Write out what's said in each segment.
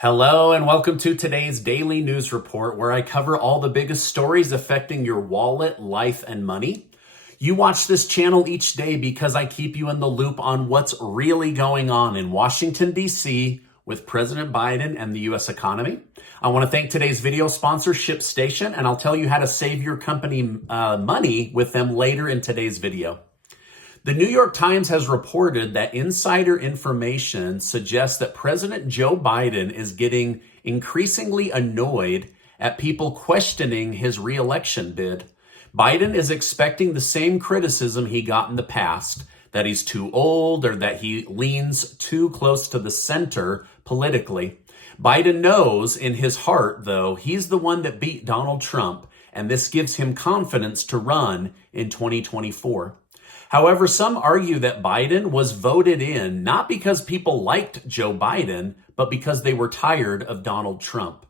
Hello and welcome to today's daily news report where I cover all the biggest stories affecting your wallet, life, and money. You watch this channel each day because I keep you in the loop on what's really going on in Washington, D.C. with President Biden and the U.S. economy. I want to thank today's video sponsor, ShipStation, and I'll tell you how to save your company money with them later in today's video. The New York Times has reported that insider information suggests that President Joe Biden is getting increasingly annoyed at people questioning his re-election bid. Biden is expecting the same criticism he got in the past, that he's too old or that he leans too close to the center politically. Biden knows in his heart, though, he's the one that beat Donald Trump, and this gives him confidence to run in 2024. However, some argue that Biden was voted in not because people liked Joe Biden, but because they were tired of Donald Trump.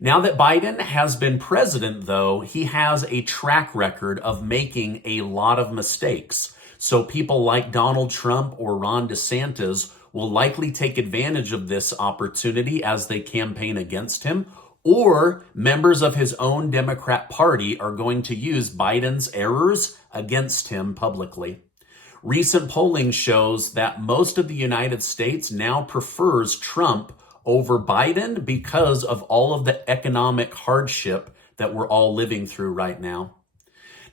Now that Biden has been president, though, he has a track record of making a lot of mistakes. So people like Donald Trump or Ron DeSantis will likely take advantage of this opportunity as they campaign against him, or members of his own Democrat Party are going to use Biden's errors against him publicly. Recent polling shows that most of the United States now prefers Trump over Biden because of all of the economic hardship that we're all living through right now.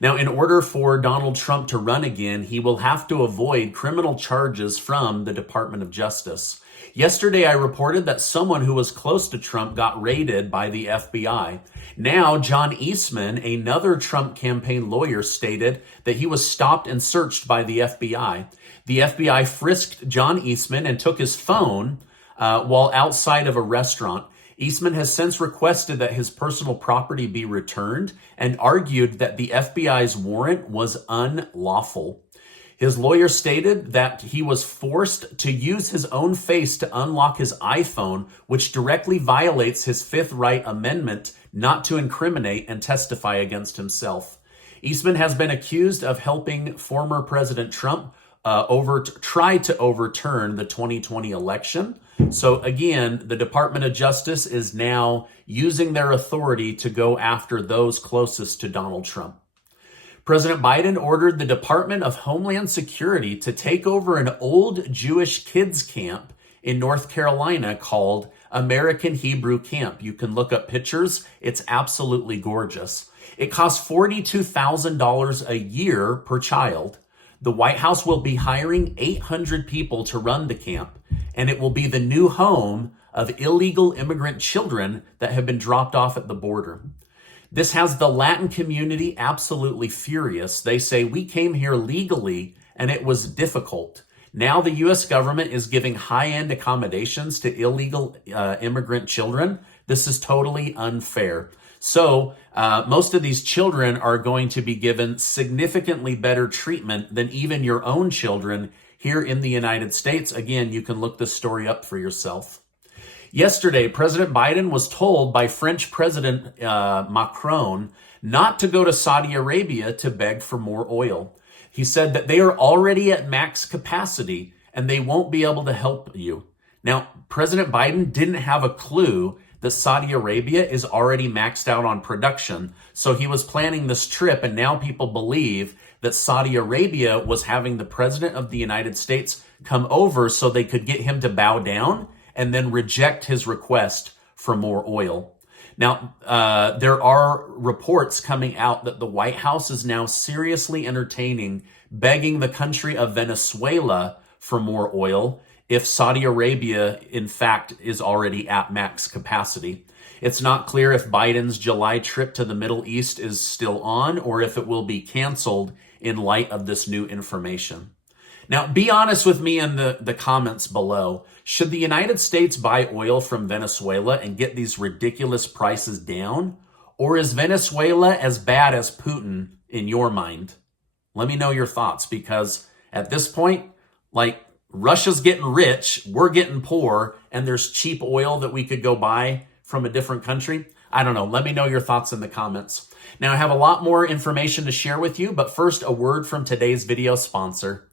Now, in order for Donald Trump to run again, he will have to avoid criminal charges from the Department of Justice. Yesterday, I reported that someone who was close to Trump got raided by the FBI. Now, John Eastman, another Trump campaign lawyer, stated that he was stopped and searched by the FBI. The FBI frisked John Eastman and took his phone while outside of a restaurant. Eastman has since requested that his personal property be returned and argued that the FBI's warrant was unlawful. His lawyer stated that he was forced to use his own face to unlock his iPhone, which directly violates his Fifth Right Amendment not to incriminate and testify against himself. Eastman has been accused of helping former President Trump try to overturn the 2020 election. So again, the Department of Justice is now using their authority to go after those closest to Donald Trump. President Biden ordered the Department of Homeland Security to take over an old Jewish kids camp in North Carolina called American Hebrew Camp. You can look up pictures. It's absolutely gorgeous. It costs $42,000 a year per child. The White House will be hiring 800 people to run the camp, and it will be the new home of illegal immigrant children that have been dropped off at the border. This has the Latin community absolutely furious. They say, we came here legally and it was difficult. Now the U.S. government is giving high-end accommodations to illegal immigrant children. This is totally unfair. So most of these children are going to be given significantly better treatment than even your own children here in the United States. Again, you can look this story up for yourself. Yesterday, President Biden was told by French President Macron not to go to Saudi Arabia to beg for more oil. He said that they are already at max capacity and they won't be able to help you. Now, President Biden didn't have a clue that Saudi Arabia is already maxed out on production. So he was planning this trip, and now people believe that Saudi Arabia was having the President of the United States come over so they could get him to bow down and then reject his request for more oil. Now, there are reports coming out that the White House is now seriously entertaining begging the country of Venezuela for more oil if Saudi Arabia, in fact, is already at max capacity. It's not clear if Biden's July trip to the Middle East is still on or if it will be canceled in light of this new information. Now, be honest with me in the comments below. Should the United States buy oil from Venezuela and get these ridiculous prices down? Or is Venezuela as bad as Putin in your mind? Let me know your thoughts, because at this point, Russia's getting rich, we're getting poor, and there's cheap oil that we could go buy from a different country. I don't know. Let me know your thoughts in the comments. Now, I have a lot more information to share with you, but first, a word from today's video sponsor.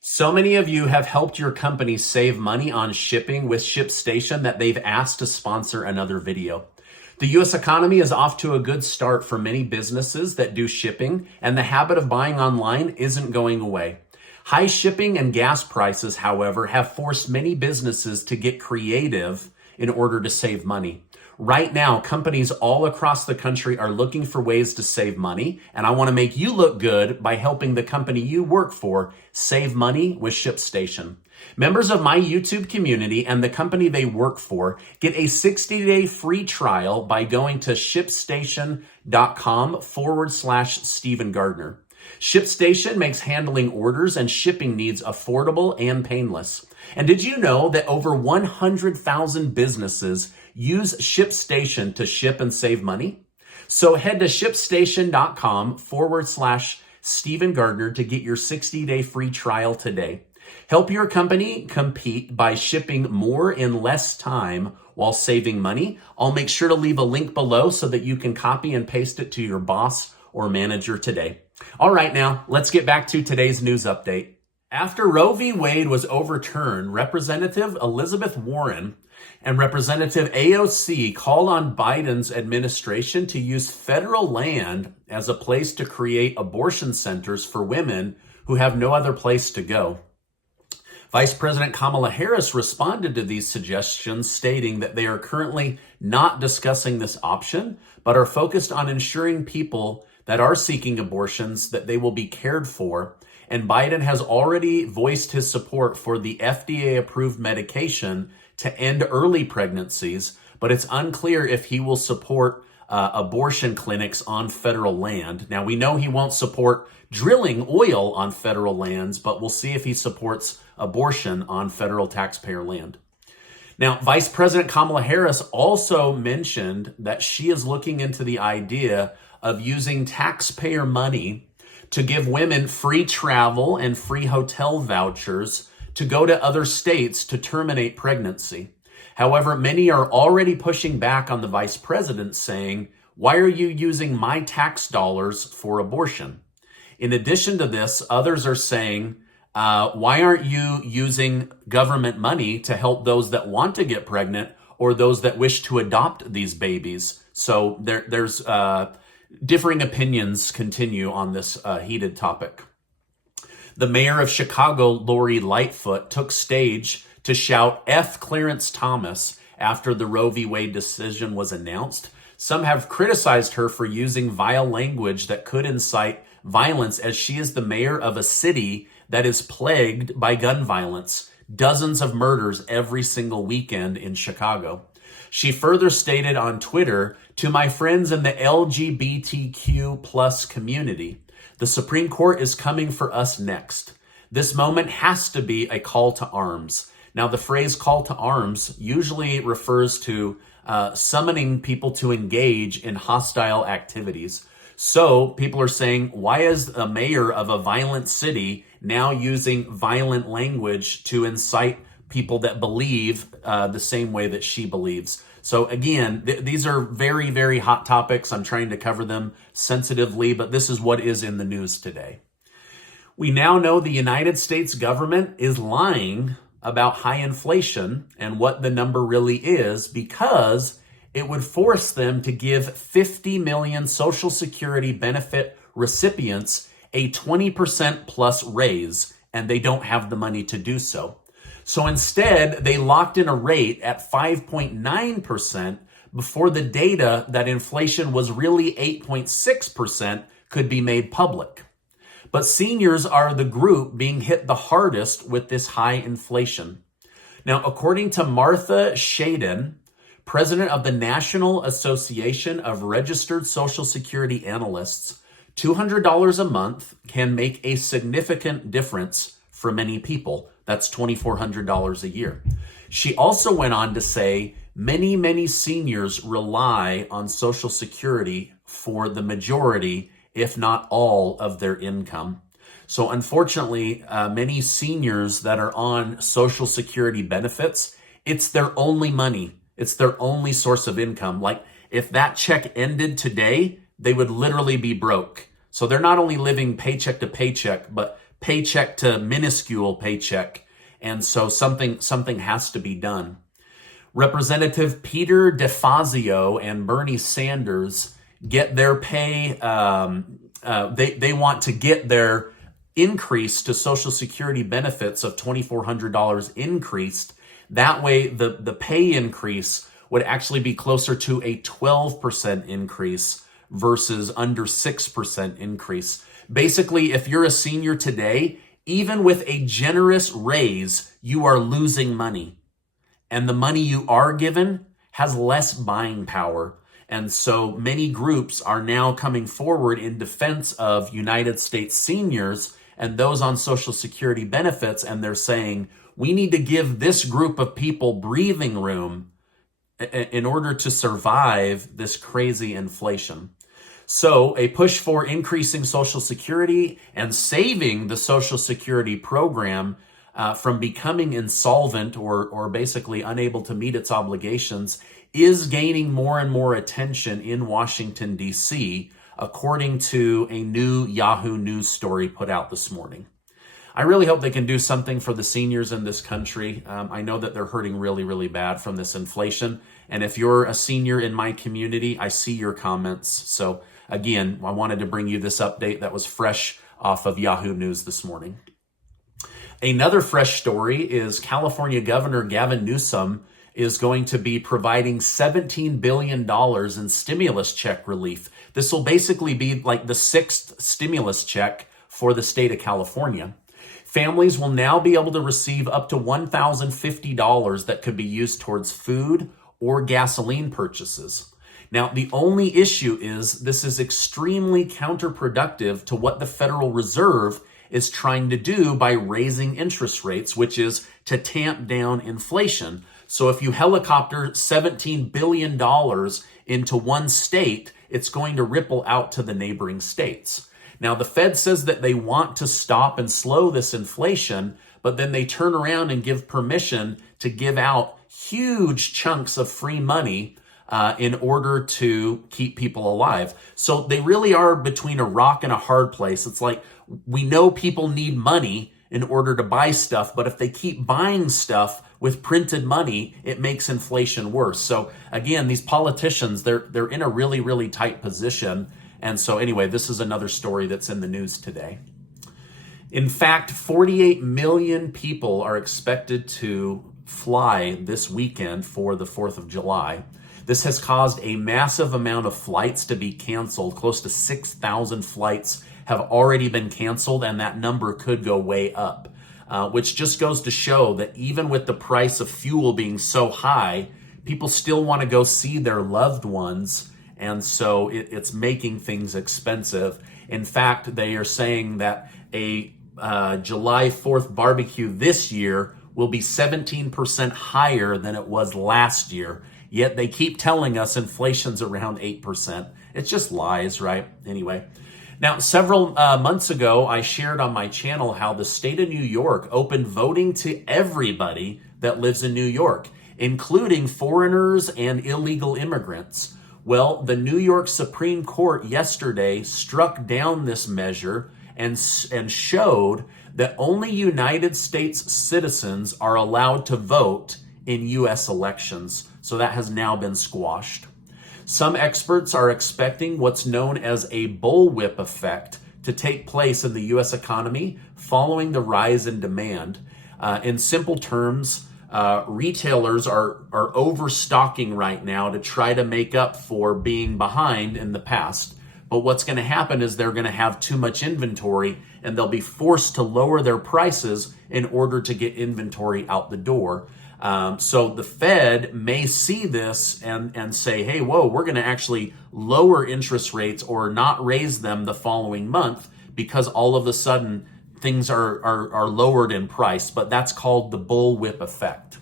So many of you have helped your company save money on shipping with ShipStation that they've asked to sponsor another video. The US economy is off to a good start for many businesses that do shipping, and the habit of buying online isn't going away. High shipping and gas prices, however, have forced many businesses to get creative in order to save money. Right now, companies all across the country are looking for ways to save money, and I want to make you look good by helping the company you work for save money with ShipStation. Members of my YouTube community and the company they work for get a 60-day free trial by going to shipstation.com/Stephen Gardner. ShipStation makes handling orders and shipping needs affordable and painless. And did you know that over 100,000 businesses use ShipStation to ship and save money? So head to shipstation.com/Stephen Gardner to get your 60-day free trial today. Help your company compete by shipping more in less time while saving money. I'll make sure to leave a link below so that you can copy and paste it to your boss or manager today. All right, now let's get back to today's news update. After Roe v. Wade was overturned, Representative Elizabeth Warren and Representative AOC called on Biden's administration to use federal land as a place to create abortion centers for women who have no other place to go. Vice President Kamala Harris responded to these suggestions, stating that they are currently not discussing this option, but are focused on ensuring people that are seeking abortions that they will be cared for. And Biden has already voiced his support for the FDA-approved medication to end early pregnancies, but it's unclear if he will support abortion clinics on federal land. Now, we know he won't support drilling oil on federal lands, but we'll see if he supports abortion on federal taxpayer land. Now, Vice President Kamala Harris also mentioned that she is looking into the idea of using taxpayer money to give women free travel and free hotel vouchers to go to other states to terminate pregnancy. However, many are already pushing back on the vice president, saying, "Why are you using my tax dollars for abortion?" In addition to this, others are saying, why aren't you using government money to help those that want to get pregnant or those that wish to adopt these babies? So there's differing opinions continue on this heated topic. The mayor of Chicago, Lori Lightfoot, took stage to shout F Clarence Thomas after the Roe v. Wade decision was announced. Some have criticized her for using vile language that could incite violence, as she is the mayor of a city that is plagued by gun violence. Dozens of murders every single weekend in Chicago. She further stated on Twitter, "To my friends in the LGBTQ plus community, the Supreme Court is coming for us next. This moment has to be a call to arms." Now, the phrase call to arms usually refers to summoning people to engage in hostile activities. So people are saying, why is a mayor of a violent city now using violent language to incite people that believe the same way that she believes? So again, these are very, very hot topics. I'm trying to cover them sensitively, but this is what is in the news today. We now know the United States government is lying about high inflation and what the number really is, because it would force them to give 50 million Social Security benefit recipients a 20% plus raise, and they don't have the money to do so. So instead, they locked in a rate at 5.9% before the data that inflation was really 8.6% could be made public. But seniors are the group being hit the hardest with this high inflation. Now, according to Martha Shaden, president of the National Association of Registered Social Security Analysts, $200 a month can make a significant difference for many people. That's $2,400 a year. She also went on to say many seniors rely on Social Security for the majority, if not all, of their income. So unfortunately, many seniors that are on Social Security benefits, it's their only money. It's their only source of income. Like, if that check ended today, they would literally be broke. So they're not only living paycheck to paycheck, but paycheck to minuscule paycheck. And so something has to be done. Representative Peter DeFazio and Bernie Sanders get their pay. They want to get their increase to Social Security benefits of $2,400 increased. That way, the pay increase would actually be closer to a 12% increase versus under 6% increase. Basically, if you're a senior today, even with a generous raise, you are losing money. And the money you are given has less buying power. And so many groups are now coming forward in defense of United States seniors and those on Social Security benefits. And they're saying, we need to give this group of people breathing room in order to survive this crazy inflation. So a push for increasing Social Security and saving the Social Security program from becoming insolvent or basically unable to meet its obligations is gaining more and more attention in Washington, D.C., according to a new Yahoo News story put out this morning. I really hope they can do something for the seniors in this country. I know that they're hurting really, really bad from this inflation. And if you're a senior in my community, I see your comments. So again, I wanted to bring you this update that was fresh off of Yahoo News this morning. Another fresh story is California Governor Gavin Newsom is going to be providing $17 billion in stimulus check relief. This will basically be like the 6th stimulus check for the state of California. Families will now be able to receive up to $1,050 that could be used towards food or gasoline purchases. Now, the only issue is this is extremely counterproductive to what the Federal Reserve is trying to do by raising interest rates, which is to tamp down inflation. So if you helicopter $17 billion into one state, it's going to ripple out to the neighboring states. Now, the Fed says that they want to stop and slow this inflation, but then they turn around and give permission to give out huge chunks of free money in order to keep people alive. So they really are between a rock and a hard place. It's like, we know people need money in order to buy stuff, but if they keep buying stuff with printed money, it makes inflation worse. So again, these politicians, they're in a really, really tight position. And so anyway, this is another story that's in the news today. In fact, 48 million people are expected to fly this weekend for the 4th of July. This has caused a massive amount of flights to be canceled. Close to 6,000 flights have already been canceled, and that number could go way up, which just goes to show that even with the price of fuel being so high, people still want to go see their loved ones. And so it's making things expensive. In fact, they are saying that a July 4th barbecue this year will be 17% higher than it was last year. Yet they keep telling us inflation's around 8%. It's just lies, right? Anyway. Now, several months ago, I shared on my channel how the state of New York opened voting to everybody that lives in New York, including foreigners and illegal immigrants. Well, the New York Supreme Court yesterday struck down this measure and showed that only United States citizens are allowed to vote in U.S. elections. So that has now been squashed. Some experts are expecting what's known as a bullwhip effect to take place in the U.S. economy following the rise in demand. In simple terms, retailers are overstocking right now to try to make up for being behind in the past. But what's going to happen is they're going to have too much inventory and they'll be forced to lower their prices in order to get inventory out the door. So the Fed may see this and say, hey, whoa, we're going to actually lower interest rates or not raise them the following month because all of a sudden things are lowered in price. But that's called the bullwhip effect.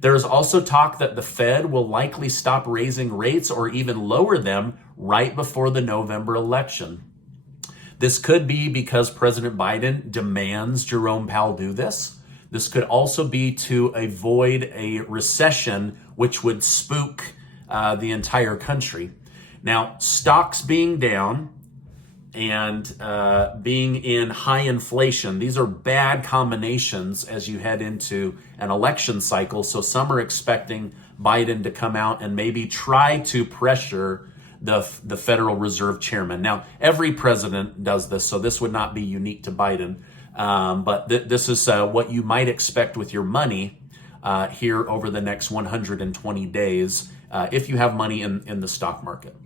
There's also talk that the Fed will likely stop raising rates or even lower them right before the November election. This could be because President Biden demands Jerome Powell do this. This could also be to avoid a recession, which would spook the entire country. Now, stocks being down, and being in high inflation. These are bad combinations as you head into an election cycle. So some are expecting Biden to come out and maybe try to pressure the Federal Reserve Chairman. Now, every president does this, so this would not be unique to Biden. But this is what you might expect with your money here over the next 120 days if you have money in the stock market.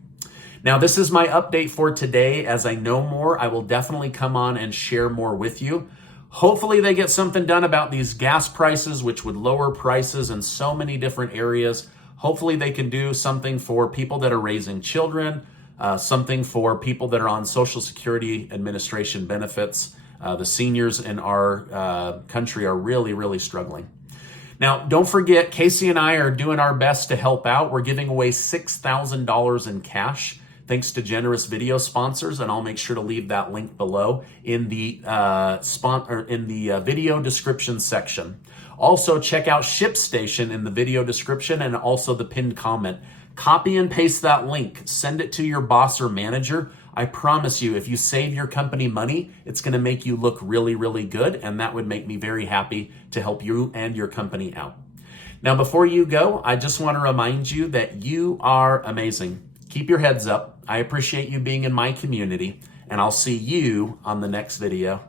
Now, this is my update for today. As I know more, I will definitely come on and share more with you. Hopefully they get something done about these gas prices, which would lower prices in so many different areas. Hopefully they can do something for people that are raising children, something for people that are on Social Security Administration benefits. The seniors in our country are really, really struggling. Now, don't forget, Casey and I are doing our best to help out. We're giving away $6,000 in cash, thanks to generous video sponsors, and I'll make sure to leave that link below in the video description section. Also, check out ShipStation in the video description and also the pinned comment. Copy and paste that link. Send it to your boss or manager. I promise you, if you save your company money, it's going to make you look really, really good, and that would make me very happy to help you and your company out. Now, before you go, I just want to remind you that you are amazing. Keep your heads up. I appreciate you being in my community, and I'll see you on the next video.